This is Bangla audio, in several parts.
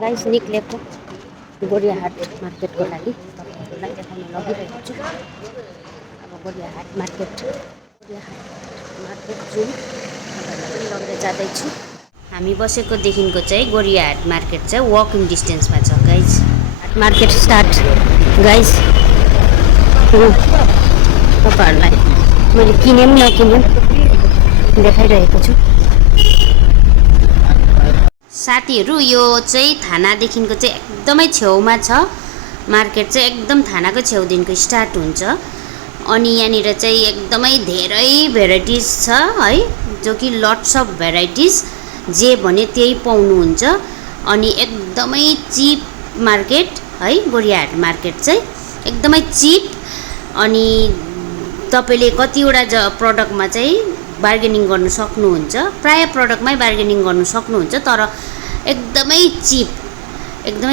गाइस निक्लेको गोरियाहाट मार्केटको लागि तपाईँहरूलाई देखाउन लगिरहेको छु। अब गोरियाहाट मार्केट जाउँ तपाईँहरूलाई पनि लगेर जाँदैछु। हामी बसेकोदेखिको चाहिँ गोरियाहाट मार्केट चाहिँ वकिङ डिस्टेन्समा छ गाइस। Market start guys. तपाईँहरूलाई मैले किने पनि नकिने देखाइरहेको छु। साथीहरू यो चाहिँ थानादेखिको चाहिँ एकदमै छेउमा छ। मार्केट चाहिँ एकदम थानाको छेउदेखिको स्टार्ट हुन्छ। अनि यहाँनिर चाहिँ एकदमै धेरै भेराइटिज छ है, जो कि लट्स अफ भेराइटिज, जे भने त्यही पाउनुहुन्छ। अनि एकदमै चिप मार्केट है गोरियाहाट मार्केट चाहिँ एकदमै चिप। अनि तपाईँले कतिवटा प्रडक्टमा चाहिँ बार्गेनिङ गर्न सक्नुहुन्छ, प्राय प्रडक्टमै बार्गेनिङ गर्न सक्नुहुन्छ, तर एकदमै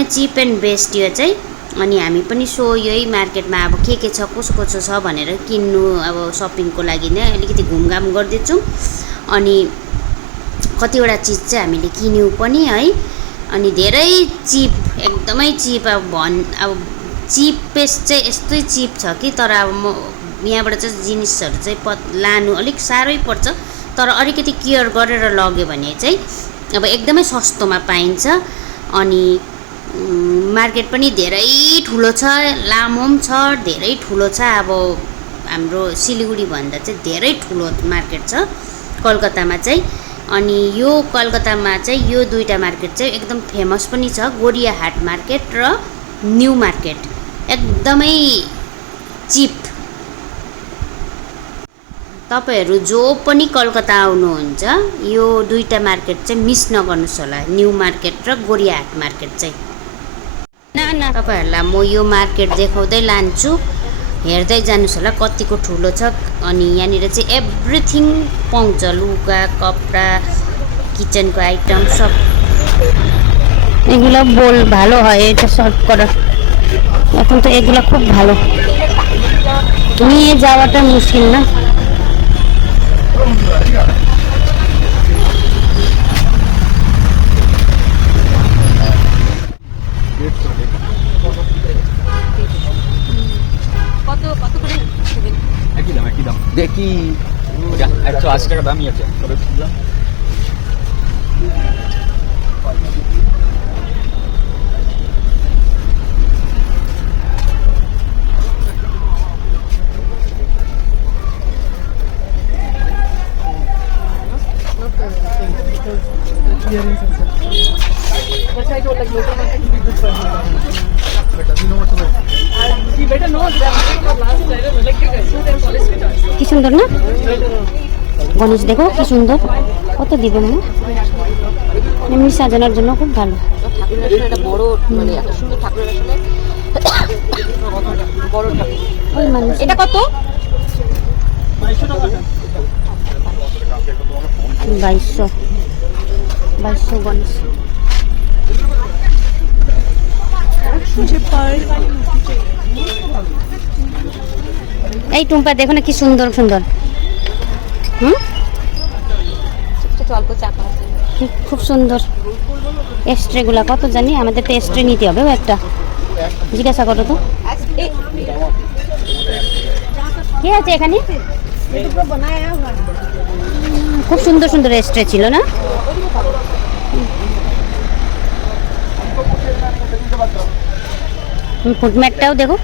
चिप एन्ड बेस्ट यो चाहिँ। अनि हामी पनि यही मार्केटमा अब के छ कसो छ भनेर किन्नु, अब सपिङको लागि नै अलिकति घुमघाम गर्दैछौँ। अनि कतिवटा चिज चाहिँ हामीले किन्यौँ पनि है। अनि धेरै चिप, एकदमै चिप। अब चिपेस्ट चाहिँ यस्तै चिप छ कि, तर अब म यहाँबाट चाहिँ जिनिसहरू चाहिँ लानु अलिक साह्रै पर्छ, तर अलिकति केयर गरेर लग्यो भने चाहिँ अब एकदमै सस्तोमा पाइन्छ। अनि मार्केट पनि धेरै ठुलो छ, लामो पनि छ, धेरै ठुलो छ। अब हाम्रो सिलगढी भन्दा चाहिँ धेरै ठुलो मार्केट छ कलकत्तामा चाहिँ। अनि यो कलकत्तामा चाहिँ यो दुईवटा मार्केट चाहिँ एकदम फेमस पनि छ, गोरियाहाट मार्केट र न्यू मार्केट। एकदमै चिप। तपाईहरू जो पनि कलकत्ता आउनुहुन्छ यो दुईवटा मार्केट चाहिँ मिस नगर्नुहोस् होला, न्यू मार्केट र गोरियाहाट मार्केट चाहिँ। तपाईँहरूलाई म यो मार्केट देखाउँदै लान्छु, हेर्दै जानुहोस् होला कतिको ठुलो छ। अनि यहाँनिर चाहिँ एभ्रिथिङ पाउँछ, लुगा, कपडा, किचनको आइटम सब। এগুলো বল ভালো হয় এটা সলভ করা, এখন তো এগুলো খুব ভালো, নিয়ে যাওয়াটা মুশকিল না। দেখি 180 টাকা দামই আছে। কি সুন্দর না গণেশ, দেখো কি সুন্দর, কত দিবে না, এমনি সাজানোর জন্য খুব ভালো। ওই মানুষ এটা কত? 2200 গণেশ। এই টুম্পা দেখো না কি সুন্দর সুন্দর। খুব সুন্দর এস্ট্রেগুলা, কত জানি, আমাদের তো এস্ট্রে নিতে হবে একটা, জিজ্ঞাসা করো তো কে আছে এখানে। খুব সুন্দর সুন্দর এস্ট্রে ছিল না। ফুটম্যাটটাও দেখো,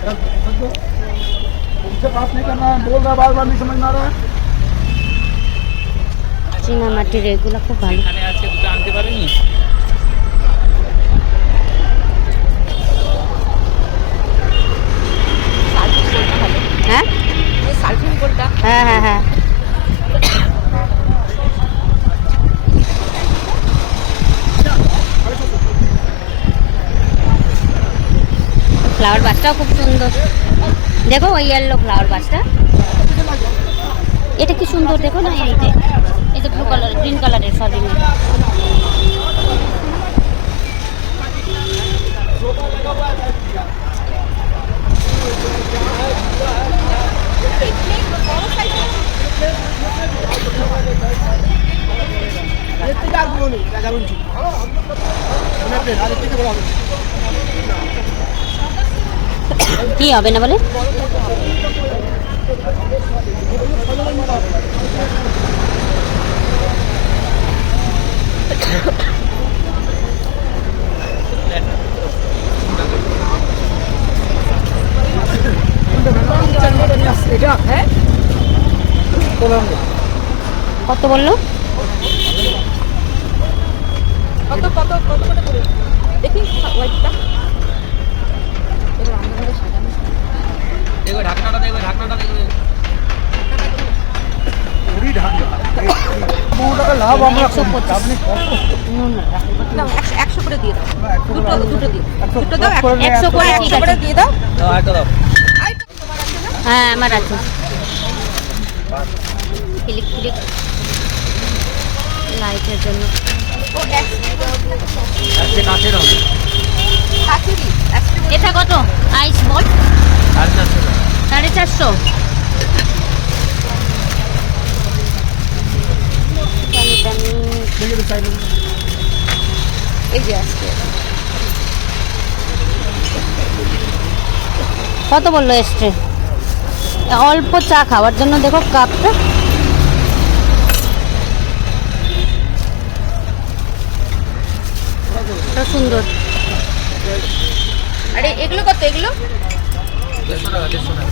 চীনা মাটির এগুলো খুব ভালো। হ্যাঁ হ্যাঁ হ্যাঁ হ্যাঁ ফ্লাওয়ার বাসটাও খুব সুন্দর, দেখো ওই ইয়েলো ফ্লাওয়ার বাসটা, এটা কি সুন্দর দেখো না। এই যে ব্লু কালার, গ্রিন কালারের সবই মিলে। কি হবে না বলে? কত বললো? কত কত কত কত করে দেখি হোয়াইটটা এবার আমাদের সাজানো দেখো ঢাকনাটা দেখবে, ঢাকনাটা দেখবে। লাভ আমরা 125 আপনি কত দাও 100 করে দিয়ে দাও দুটো দুটো দিও দুটো দাও 100 করে, ঠিক 100 করে আছে। দিয়ে দাও দাও আরেকটা দাও। আর তোমার আছে না হ্যাঁ আমার আছে। ইলেকট্রিক লাইটের জন্য ও আজকে কাছে দাও। কাচুরি একটু এটা কত? আইস বল 450 টাকা। 450। দামি দামি। এই যে আজকে কত বললো এক্সট্রে? অল্প চা খাওয়ার জন্য দেখো কাপটা। এটা সুন্দর। আরে এগুলো কত এগুলো 150 টাকা, 150 টাকা।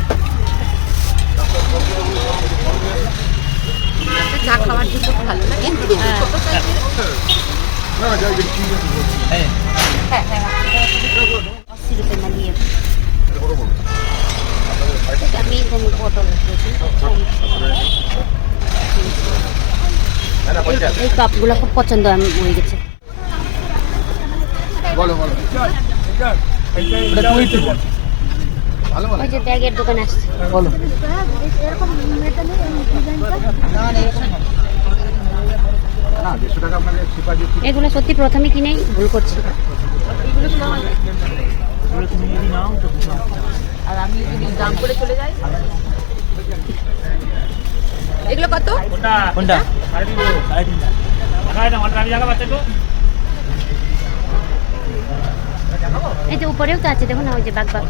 চা খাওয়ার জন্য ভালো লাগে ছোট সাইজের এই হ্যাঁ হ্যাঁ 80 रुपये में लिए। আমি এখানে বটল এই কাপগুলো খুব পছন্দ হয়ে গেছে। বলো বলো। এটা কুইট ভালো ভালো। ওই যে ব্যাগের দোকান আসছে। বলো। না 150 টাকা আপনাকে সুপার দিচ্ছি। এগুলো সত্যি প্রথমে কিনেই ভুল করছি। আর আমি যদি দাম করে চলে যাই এগুলো কত কোনটা? এই যে উপরেও তো আছে, দেখো না ওই যে বাঘ বাঘ।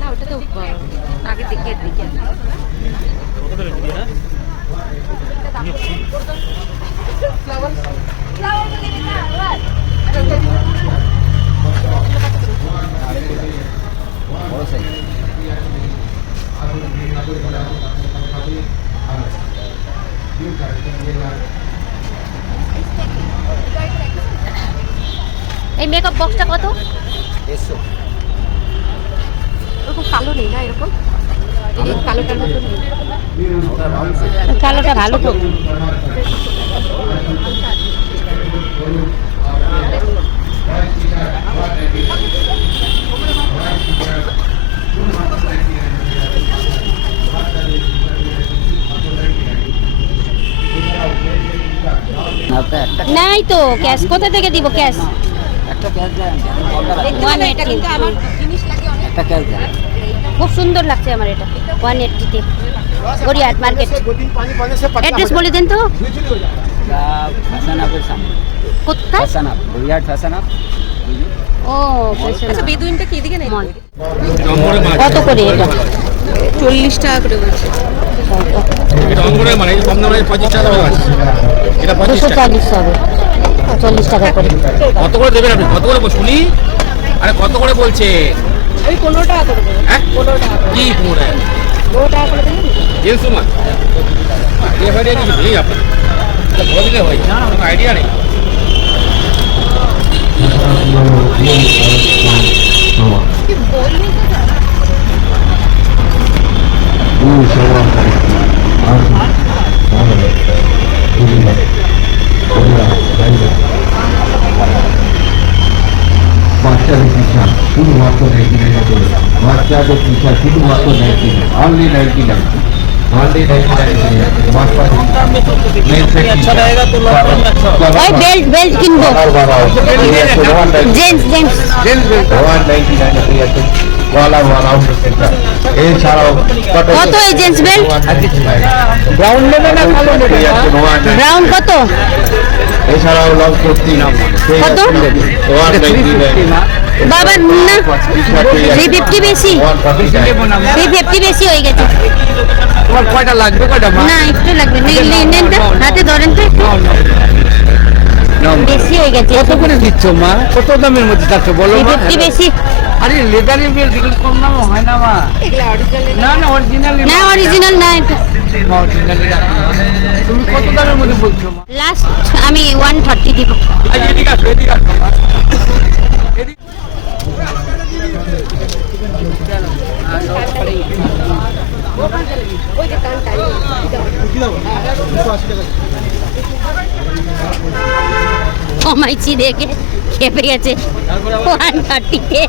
না ওটা তো আগে দিকে দিকে বড় সাইজ। এই মেকআপ বক্সটা কত? 150। ওরকম কালো নেই না এরকম এই কালোটার মতো নেই কালোটা ভালো তো। নাই তো ক্যাশ কোথা থেকে দিব? ক্যাশ একটা ক্যাশ দেন। এটা কিন্তু আমার জিনিস লাগে অনেক একটা ক্যাশ দেন। খুব সুন্দর লাগছে আমার এটা 180 তে গড়িয়াহাট মার্কেট। অ্যাড্রেস বলে দেন তো। ফ্যাশন আপের সামনে। কোথায়? Fashion up, Gariahat fashion up. ও ফ্যাশন আচ্ছা বেদুইনটা কি এদিকে নেই মল। কত করে এটা? 40 টাকা করে বলছে এটা অঙ্গরে মানে কম দামে 25 টাকা দাম আছে। এটা 25 টাকা। 240 হবে, 40 টাকা করে। কত করে দেবেন আপনি? কত করে শুনি? আরে কত করে বলছে? এই 15 টাকা করে দেবো হ্যাঁ 15 টাকা কি পুরো 15 টাকা করে দেবেন জেন্টস মান ये भाई কিছু নেই আপনার এটা বলে দিলে হয় না কোনো আইডিয়া নেই বাচ্চাদের পিছা শুধুমাত্র 99 বাচ্চাদের পিছা শুধুমাত্র 99 অনলি 99 অনলি 99 अच्छा रहेगा तो ওই বেল্ট বেল্ট কিনবো জেন্টস জেন্টস 199 ফ্রি আছে ওয়ালা ওয়ালা এছাড়াও কত এই জেন্টস বেল্ট? ব্রাউন নেবে না কালো নেবে ব্রাউন কত? এছাড়াও লং কুর্তি কত? বাবা না 350 বেশি, 350 বেশি হয়ে গেছে। তোমার কয়টা লাগবে, কয়টা মা? না একটু লাগবে, নেন তো, হাতে ধরেন তো একটু। বেশি হয়ে গেছে। কত করে দিচ্ছ মা? কত দামের মধ্যে যাচ্ছ বলো মা? 350 বেশি। আরে লেদারের বেল যেগুলো কম দাম হয় না মা। না না অরিজিনাল না অরিজিনাল না, এটা তুমি কত দামের মধ্যে বলছো মা? লাস্ট আমি 130 দিব। আজ এদিকে আসো, এদিকে আসো মা। কমাইছি দেখে খেপে গেছে 130-তে।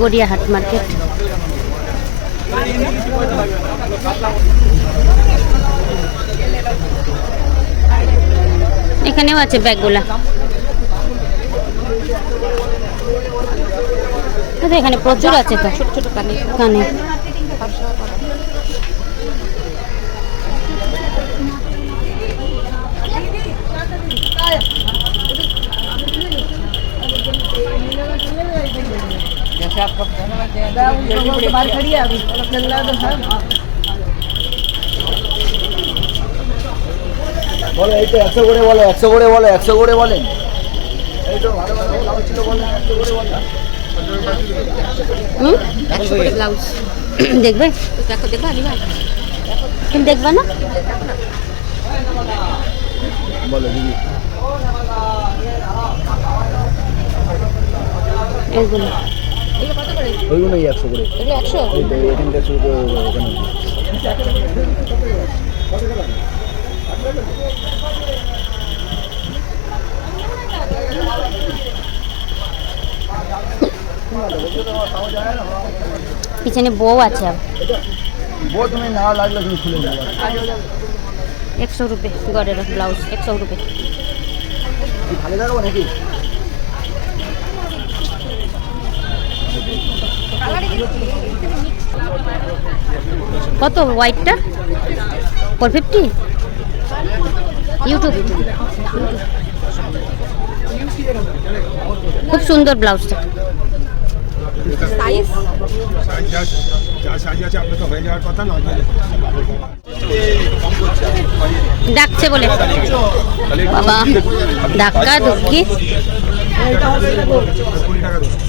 গড়িয়াহাট মার্কেট। এখানেও আছে ব্যাগগুলা। আচ্ছা, এখানে প্রচুর আছে তো ছোট ছোট কানে কানে। বলো এই তো 100 করে বলো, 100 করে বলো, 100 করে বলেন। এই তো ভালো ভালো ব্লাউজ ছিল বলো, 100 করে বলো। 100 করে ব্লাউজ দেখবে? দেখো দেখো আলিমা, তুমি দেখবে না? বলো দিদি। এগুলো এগুলো কত করে? ওইগুলোই 100 করে। এগুলো 100? এই তো এখানটা শুরু করে ওখানে। পিছনে বউ আছে। अब वो तुम्हें ना লাগলে তুমি খুলে নেবে। 100 रुपये गड़ेर ब्लाउज 100 रुपये। কি ভালো লাগাবো নাকি? কত হোয়াইটটা? 450 ইউটিউব। খুব সুন্দর ব্লাউজটা। সাইজ ডাকছে বলে বাবা, ধাক্কা ধুক্কি।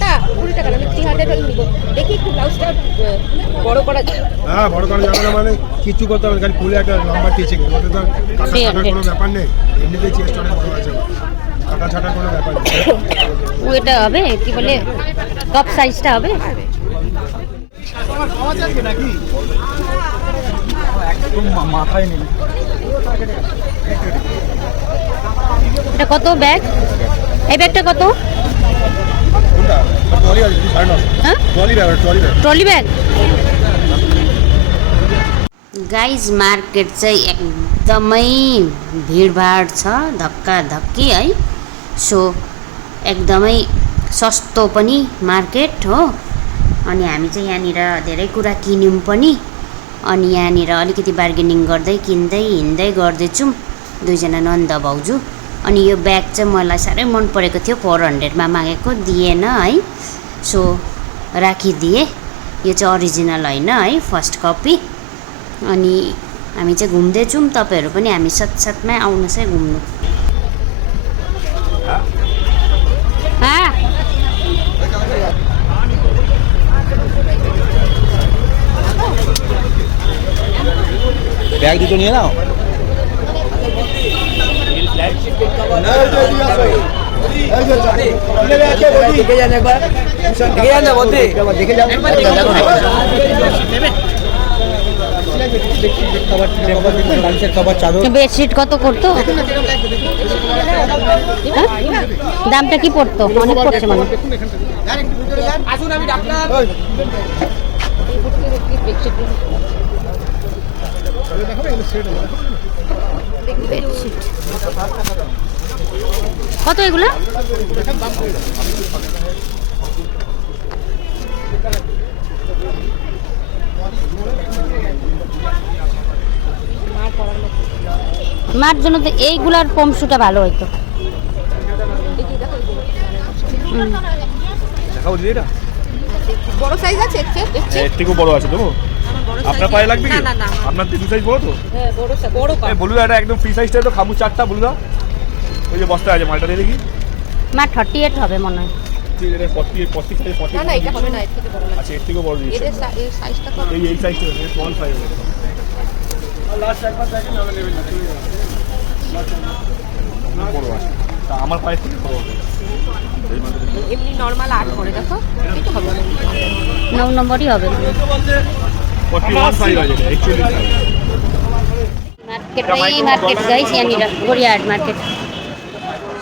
তা 20 টাকা আমি 300 টাকা নিব। দেখি একটু ব্লাউজটা বড় করা যায়। হ্যাঁ বড় করা যাবে না, মানে কিছু করতে হবে, খালি খুলে একটা লম্বা টিচিং, ওটা তো কাটা ছাটার কোনো ব্যাপার নেই, এমনিতেই চেস্ট অনেক বড় আছে, কাটা ছাটার কোনো ব্যাপার নেই। ওইটা হবে কি বলে, কাপ সাইজটা হবে। মাথায় নেই। এটা কত ব্যাগ? এই ব্যাগটা কত? কোনটা? ট্রলি আছে 950। হ্যাঁ trolley bag, trolley bag. Guys market चाहिँ एकदमै भिडभाड छ, धक्का धक्की है। सो एकदमै सस्तो पनि मार्केट हो। अनि हामी चाहिँ यहाँनिर धेरै कुरा किन्यौँ पनि। अनि यहाँनिर अलिकति बार्गेनिङ गर्दै किन्दै हिँड्दै गर्दैछौँ दुईजना नन्द भाउजू। अनि यो ब्याग चाहिँ मलाई साह्रै मन परेको थियो, 400मा मागेको, दिएन है। सो राखिदिए। यो चाहिँ अरिजिनल होइन है, फर्स्ट कपी। अनि हामी चाहिँ घुम्दैछौँ, तपाईँहरू पनि हामी साथसाथमै आउनुहोस् है घुम्नु। ব্যাগ দুটো নিয়ে নাও। দেখে যান একবার, দেখে যান না বলতে, দেখে যান। বেডশিট কত করতো? হ্যাঁ? দামটা কি পড়তো? অনেক পড়ছে মানে। বেডশিট কত এগুলা? মার জন্য তো এইগুলার পমসুটা ভালো হইতো। দেখাও দিদি এটা বড় সাইজ আছে এর থেকেও বড় আছে দেবো আপনার পায়ে লাগবে কি না না আপনার তিন সাইজ বড় তো হ্যাঁ বড় পা এই বলুদা এটা একদম ফ্রি সাইজটা তো খামু চারটা বলুদা ওই যে বস্তা আছে মালটা দিয়ে দেখি মা 38 হবে মনে হয়। ঠিক আছে 40 সাইজ 40 না না এটা হবে না এর থেকে বড় লাগবে আচ্ছা এর থেকেও বড় দিয়েছে এর সাইজটা কত এই সাইজটা স্মল সাইজ আর লাস্ট একবার দেখেন না নেবেন না চলে যাবে বড় আছে তা আমার পায়ে থেকে বড় হবে এমনি নরমাল 8 করে দেখো কিন্তু হবে না 9 নম্বরই হবে। 41 সাইজ আছে एक्चुअली साइज मार्केट गाइस यहाँनिर गोरियाहाट मार्केट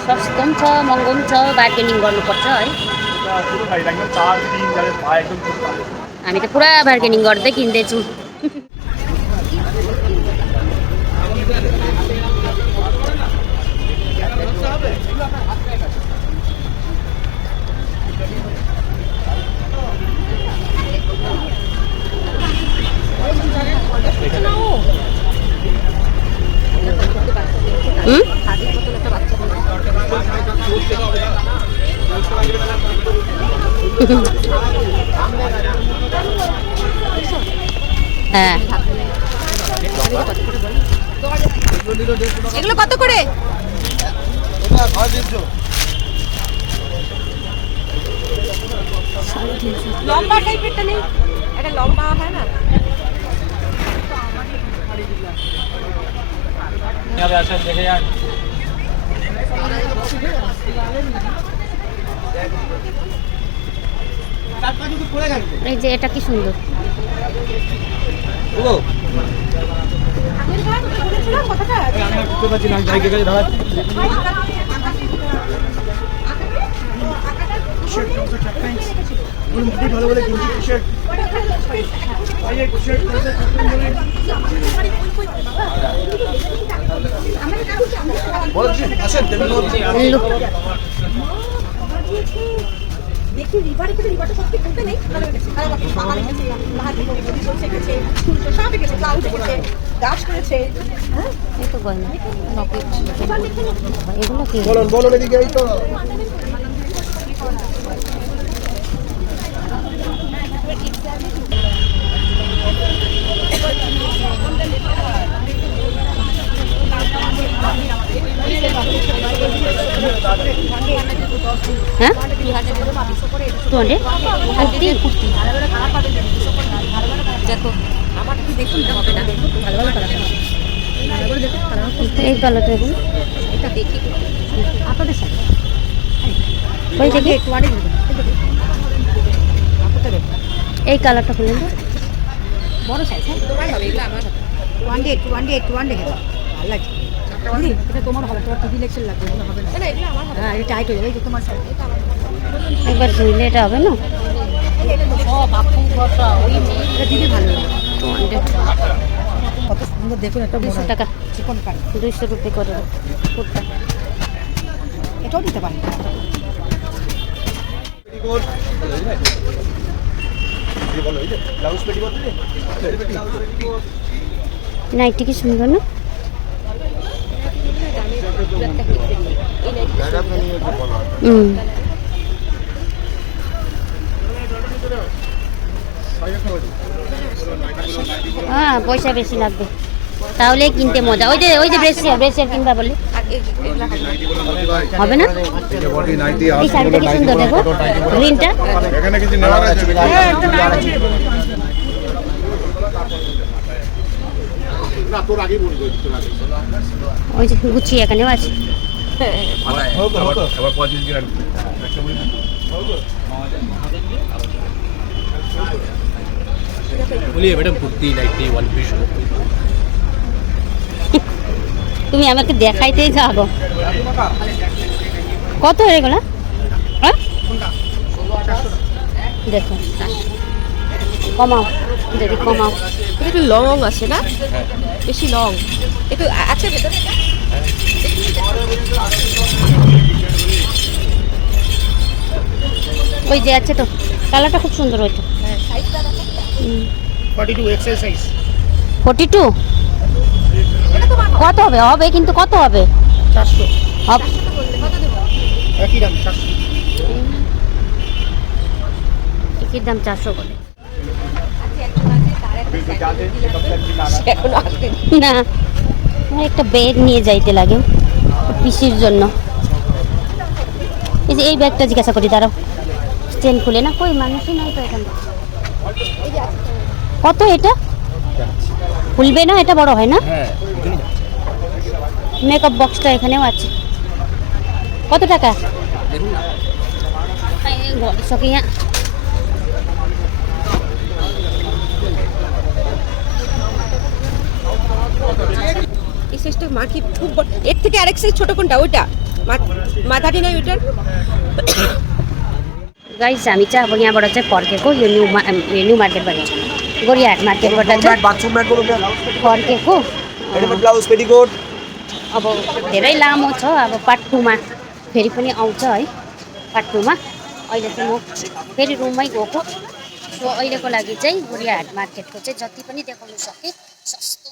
सस्तो पनि छ महँगो पनि छ, बार्गेनिङ गर्नुपर्छ है। पुरो साइज एकदम 4 3 जाले पाए एकदम छुट्टा हामी त पुरा बार्गेनिङ गर्दै किन्दैछौँ। হ্যাঁ এগুলো কত করে লম্বা টাইপেরটা নেই এটা লম্বা হয় না यहाँ पे देखे यार এই যে এটা কি সুন্দর। ভালো বলে কিন্তু টি-শার্ট আইয়ে টি-শার্ট বলছি আসেন দেখি রিভারে কিন্তু রিভারটা সত্যি খুলতে নেই বাঙালি গেছে লাহার বসে গেছে সব গেছে ক্লাউড গেছে গাছ করেছে হ্যাঁ এই তো গয়না এগুলো কি? বলো এদিকে এই তো হ্যাঁ 200 কুর্তি দেখো আমার কি দেখুন হবে না ভালো ভালো কালার ভালো করে দেখো কালার এই কালারটা দেখুন। এটা দেখি আপনাদের সাথে ওই দেখি ওয়ানে আপনাদের এই কালারটা খুলে দাও। বড় সাইজ হ্যাঁ তোমার হবে এগুলো আমার ওয়ান ডে ভালো লাগছে এটা তোমার হবে তোমার টিভি লেকচার লাগবে এগুলো হবে না না এগুলো আমার হবে হ্যাঁ এটা টাইট হয়ে যাবে এই যে তোমার সাইজ এটা আমার একবার ধুইলে এটা হবে না। এটা তো সব আপু বসা ওই এটা দিলে ভালো লাগে 200 কত সুন্দর দেখুন একটা 200 টাকা চিকন কাট 200 রুপি করে দাও কুর্তা। এটাও দিতে পারেন বলো এই যে ব্লাউজ পেটি করতে নাইটি কি সুন্দর না? হ্যাঁ পয়সা বেশি লাগবে তাহলে কিনতে মজা। ওই যে ব্রেসিয়ার কিনবা বলে হবে না? এই শাড়িটা কি সুন্দর দেখো গ্রিনটা। এখানে কিছু নেওয়ার আছে না তোর আগে বলি ওই যে গুছিয়ে এখানেও আছে। আবার 25 গ্রাম बोलिए madam kurti nightie one piece তুমি আমাকে দেখাইতেই যাবো কত এগুলা হ্যাঁ দেখো কমাও যদি কমাও। এটা একটু লং আছে না বেশি লং একটু আছে ভেতরে ওই যে আছে তো কালারটা খুব সুন্দর ওইটা। 42 এক্সেল সাইজ 42 কত হবে হবে কিন্তু কত হবে 400 হবে একই দাম 400 কি দাম 400 করে না আমার একটা ব্যাগ নিয়ে যাইতে লাগে পিসির জন্য এই যে এই ব্যাগটা জিজ্ঞাসা করি দাঁড়াও চেন খুলে না কই মানুষই নাই তো এখানে কত এটা খুলবে না এটা বড় হয় না হ্যাঁ মেকআপ বক্সটা এখানেও আছে কত টাকা দেখুন না সকিয়া এই সাইজটা মা কি খুব এর থেকে আরেক সাইজ ছোট কোনটা ওইটা মাথাটি নাই ওইটার गाइस हामी चाहिँ अब यहाँबाट चाहिँ फर्केको यो न्यू मार्केट भन्ने गोरियाहाट मार्केटबाट चाहिँ बाथरूम म्याट बोल्नु फर्केको रेडीमेड ब्लाउज पेटीकोट अब धेरै लामो छ अब पार्ट 2 मा फेरि पनि आउँछ है पार्ट 2 मा अहिले चाहिँ म फेरि रुममै गएको सो अहिलेको लागि चाहिँ गोरियाहाट मार्केटको चाहिँ जति पनि देखाउन सके सस्तो